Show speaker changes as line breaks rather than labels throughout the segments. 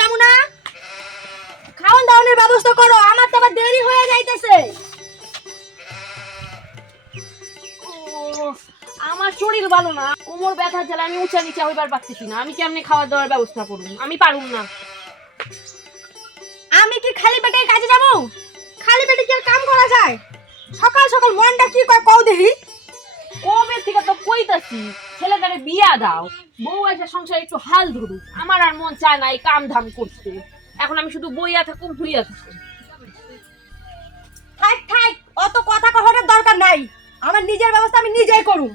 যাব না? খাওয়ান ব্যবস্থা করো, আমার তো আবার দেরি হয়ে যাইতেছে।
আমার শরীর ভালো না। কোমর ব্যথা আমি উঁচা হইবার পারতেছি না। আমি খাওয়া দাওয়ার ব্যবস্থা করব? আমি পারুম না।
আমি কি খালি পেটে কাজে যাব? খালি পেটে কি আর কাম করা যায়? সকাল সকাল মনটা কি কয় কও দেখি।
কবে থেকে তো কইতাছি, ছেলেটারে বিয়া দাও। বউ এসে সংসারে একটু হাল ধরুক। আমার আর মন চায় না এই কাম ধাম করতে। এখন আমি শুধু বইয়া
থাক থাক অত কথা কহনের দরকার নাই। আমার নিজের ব্যবস্থা আমি নিজেই করুম।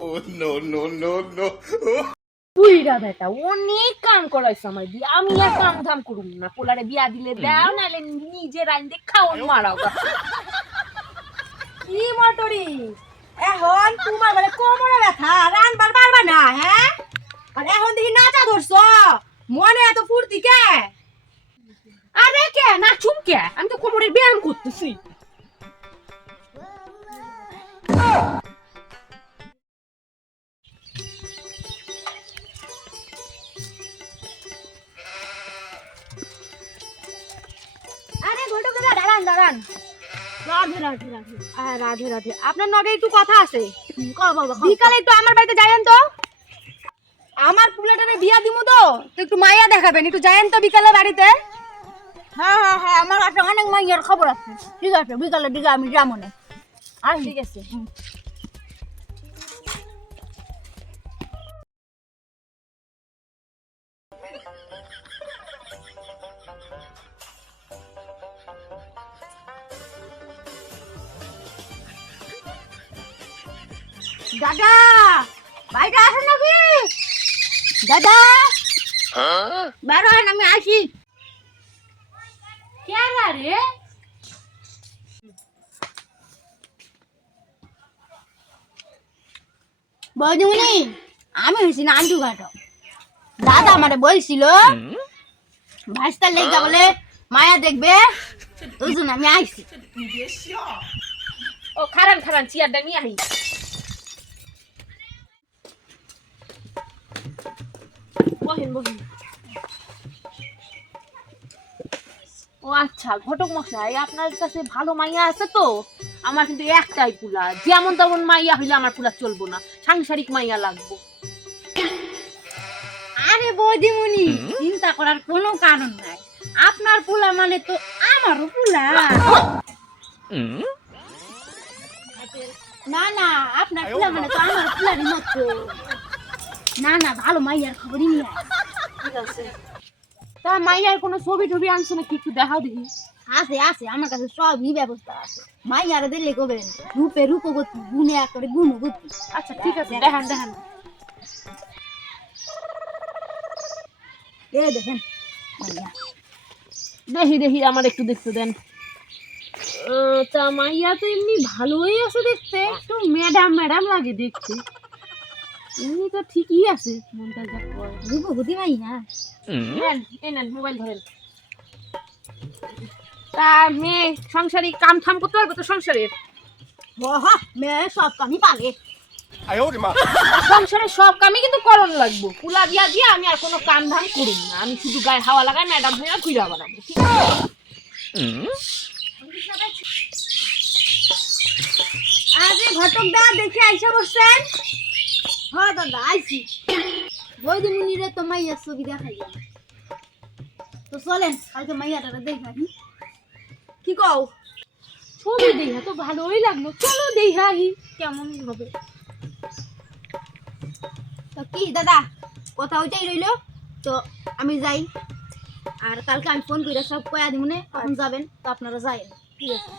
Oh no no no no!
বুইরা বেটা অনেক কাম করাইছে আমার বিয়া আমি আর কাম ধাম করুম না। পোলারে বিয়া দিলে দাও নাহলে নিজে রাইন্দে খাওয়ান মারাও।
কি মটরি? এখন তোমার বলে কোমরে ব্যথা, রানবার পারবা না হ্যাঁ? আর এখন দেখি নাচা ধরছো, মনে এত ফুর্তি কে?
আরে কে? না চুমকে আমি তো কোমরের ব্যায়াম করতেছি।
রাধে রাধে রাধে। আহ, রাধে রাধে। আপনার নগে একটু কথা আছে? বিকালে একটু আমার বাড়িতে যাইয়েন তো। আমার পুলেটারে বিয়া দিমু তো তো একটু মাইয়া দেখাবেন। একটু যাইয়েন তো বিকালে বাড়িতে।
হ্যাঁ হ্যাঁ হ্যাঁ আমার কাছে অনেক মাইয়ার খবর আছে। ঠিক আছে বিকালের দিকে আমি যাব না
ঠিক আছে
দাদা বাইরে আসেন নাকি? দাদা বের আমি আসি।
কেরা রে?
বৌদিমণি, আমি হয়েছি না আন্টু ঘাটো। দাদা আমারে বলছিল ভাইস্তার লেগা বলে মায়া দেখবে, ওই জন্য আমি আইছি
ও খারান খারান, চেয়ারটা নিয়ে আহি বহেন ও আচ্ছা ঘটক মশাই, আপনার কাছে ভালো মাইয়া আছে তো? আমার কিন্তু একটাই পুলা যেমন তেমন মাইয়া হইলে আমার পুলা চলবো না। সাংসারিক মাইয়া লাগবো।
আরে বৌদিমণি, চিন্তা করার কোনো কারণ নাই। আপনার পোলা মানে তো আমারও পোলা না না, আপনার মানে তো আমার না না, ভালো মাইয়ার খবরই নিয়ে
আছে। তা মাইয়ার কোনো ছবি টবি আনছো নাকি একটু দেখাও দেখি।
আছে আছে আমার কাছে সবই ব্যবস্থা আছে। মাইয়ারে দিলে কবেন রূপে রূপ গতি গুণে করে গুণ গতি
আচ্ছা ঠিক আছে দেখান দেখান।
এ দেখেন মাইয়া।
দেখি দেখি আমার একটু দেখতে দেন। তা মাইয়া তো এমনি ভালোই আছে দেখতে। একটু ম্যাডাম ম্যাডাম লাগে দেখতে। এমনি তো ঠিকই আছে। মনটা যা করে। না। এই নেন মোবাইল ধরেন। তা মেয়ে সংসারে কাম করতে পারবে তো সংসারের
মেয়ে সব কামই
সংসারে সব কামই কিন্তু করণ লাগবো। কুলা দিয়া দিয়ে আমি আর কোনো কাম ধাম করি না। আমি শুধু গায়ে হাওয়া লাগাই ম্যাডাম হয়ে ঘুরে বেড়াবো ঠিক
ঘটক দা দেখে আইসা বসছেন?
হ্যাঁ দাদা, আইছি। বৈদিমুনিরে তো মাইয়ার ছবি যাবে তো চলেন, কালকে মাইয়াটা দেখাই
কি কও?
ছবি দেখা তো ভালোই লাগল, চলো দেখা কেমন হবে।
তো কি দাদা, কথা ওইটাই রইল। তো আমি যাই, আর কালকে আমি ফোন করে সব কয়া দিব না যাবেন? তো আপনারা যাবেন ঠিক আছে।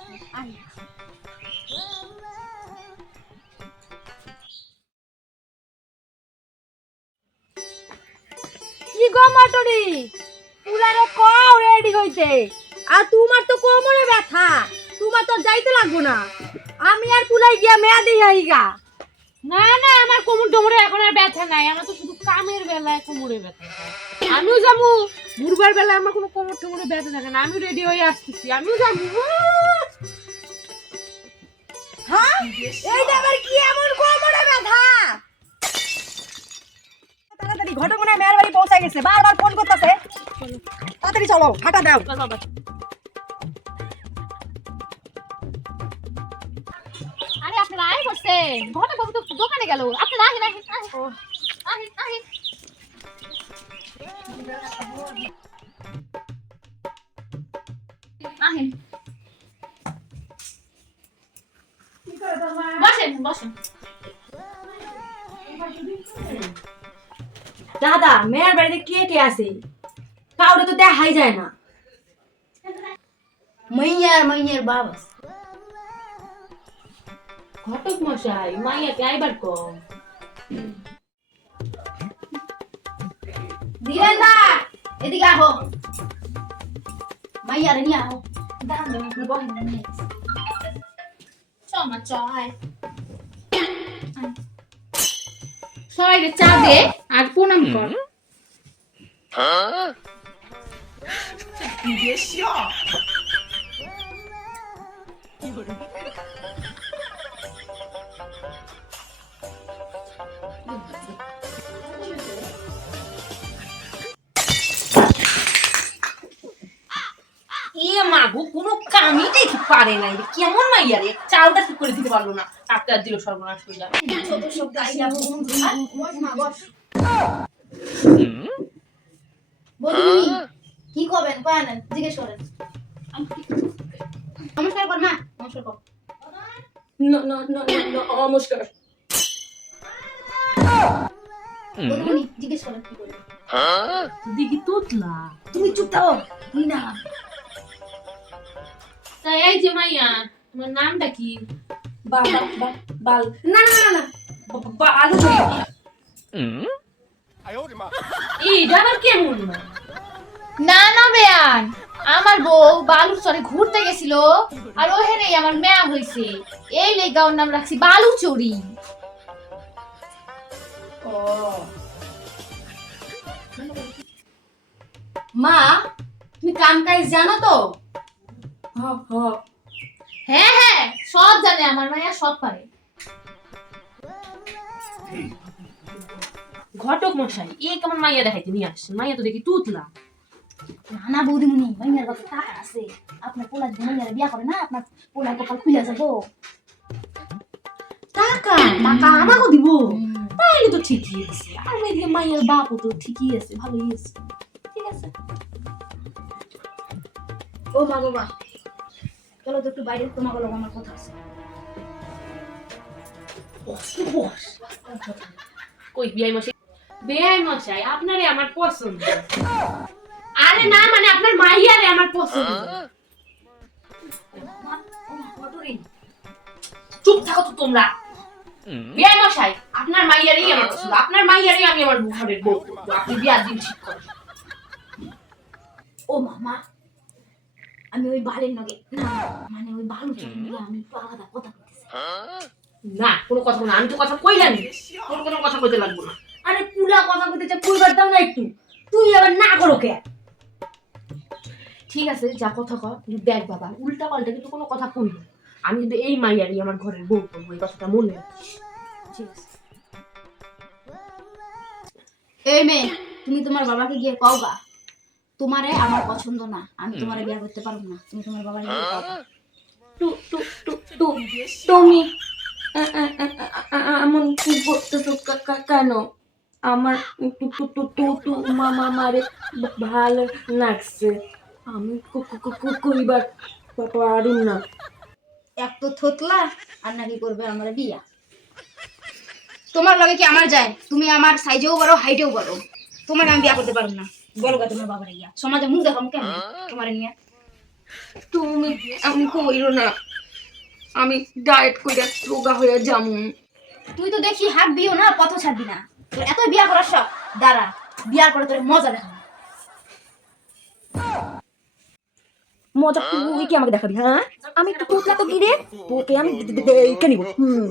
গো মটরি। পুলারে কও রেডি হইতে। আর তোমার তো কোমরে ব্যথা। তোমার তো যাইতে লাগবো না। আমি আর পুলাই গিয়া মেয়া দিই আইগা
না না আমার কোমর টোমরে এখন আর ব্যথা নাই। আমার তো শুধু কামের বেলায় কোমরে ব্যথা আমিও যাব। বুড়বার বেলায় আমার কোনো কোমর টোমরে ব্যথা থাকে না। আমিও রেডি হয়ে আসতেছি। আমিও যাব।
হ্যাঁ? এইটা আবার কি এমন কোমরে ব্যথা? ঘটক মনে মেয়ের বাড়ি পৌঁছে গেছে। বারবার ফোন করতেছে। তাড়াতাড়ি চলো হাঁটা দাও।
আরে আপনারা আয় বসছেন ঘটক বাবু তো দোকানে গেল। আহেন আহেন আহেন বসেন বসেন।
দাদা মেয়ের বাড়িতে কে কে আছে? কাউরে তো দেখাই যায় না।
মাইয়ার মাইয়ার বাবা
ঘটক মশাই মাইয়াকে আইবার কম?
ধীরেন্দা এদিকে আহো। মাইয়ারে নিয়ে আহো। দাঁড়ান দাঁড়ান আপনি বহেন না, নিয়ে
সবাইকে চা দে আর প্রণাম কর।
ইয়ে পারে নাই। কেমন মাইয়া রে চালটা ঠিক করে দিতে পারল না। ডাক্তার দিল সর্বনাশ করে যাবে
কি করবেন? কয়েন জিজ্ঞেস করেন। নমস্কার কর মা। নমস্কার কর।
নমস্কার
জিজ্ঞেস করেন কি করবেন?
দেখি তুতলা।
তুমি চুপ থাকো। তুই না?
তা এই যে মাইয়া তোমার নামটা কি?
বাল বাল না না না না
বাল
এইটা আবার কেমন? না
না বেয়ান। আমার বউ বালুর চরে ঘুরতে গেছিল আর ওখানেই আমার মেয়া হইছে এই লেগাওর নাম রাখছি বালু চুরি। মা তুমি কাম কাজ জানো তো?
হ হ
হ্যাঁ হ্যাঁ সব জানে আমার মায়া সব পারে।
ঘটক মশাই এ কেমন মাইয়া দেখাইতে নিয়ে আসছে? মাইয়া তো দেখি তুতলা।
নানা বৌদিমণি মাইয়ার কত টাকা আছে। আপনার পোলা যদি মাইয়ারে বিয়া করে না আপনার পোলার কপাল খুলে যাব
টাকা টাকা আমাকে দিব। তাইলে তো ঠিকই আছে। আর এদিকে মাইয়ার বাপও তো ঠিকই আছে ভালোই আছে। ঠিক আছে।
ও মা বাবা চলো তো একটু বাইরে তোমার বলো আমার কথা আছে।
কই বিয়াই মশাই? বিয়াই মশাই আপনারে আমার পছন্দ। আরে না মানে আপনার মাইয়ারে আমার পছন্দ। চুপ থাকো তো তোমরা। বিয়াই মশাই আপনার মাইয়ারই আমার পছন্দ। আপনার মাইয়ারই আমি আমার ঘরের বউ। আপনি বিয়ার দিন ঠিক করেন।
ও মামা আমি ওই বালের নগে না মানে ওই বালু চুরি আমি আলাদা কথা বলতেছি।
না কোনো কথা না আমি তো কথা কইলাম কোনো কোনো কথা কইতে লাগবো না।
আরে পুলা কথা বলতে চা কইবার দাও না একটু। তুই আবার না করো কে?
ঠিক আছে যা কথা কর কিন্তু দেখ বাবা উল্টা পাল্টা কিন্তু কোনো কথা কই না। আমি কিন্তু এই মাইয়ারই আমার ঘরের বউ করব এই কথাটা মনে ঠিক আছে।
এই মেয়ে তুমি তোমার বাবাকে গিয়ে কও গা। তোমারে আমার পছন্দ না। আমি তোমারে বিয়ে করতে পারব না। তুমি তোমার বাবার। টু
তু তু তু তুমি এমন কি করতেছো কা- কা- কেন? আমার তু টু তু টু টু মামা মারে ভালো লাগছে। আমি কো- কো- কো- কো- কইবার পা- পারুম না।
এক তো থতলা আর না নাকি করবে আমার বিয়া? তোমার লগে কি আমার যায়? তুমি আমার সাইজেও বড় হাইটেও বড়। তোমার আমি বিয়া করতে পারব না। বলো গা তোমার বাবার সমাজে মুখ দেখাম কেন তোমার নিয়ে
তুমি আমি কইরো না আমি ডায়েট কইরা রোগা হয়ে যামু
তুই তো দেখি হাত বিও না পথ ছাড়বি না তোর এত বিয়া করার শখ দাঁড়া বিয়ার করে তোর মজা দেখাবো
মজা তুই কি আমাকে দেখাবি হ্যাঁ আমি তো তোতলা তো গিরে তোকে আমি দেখে নিব হুম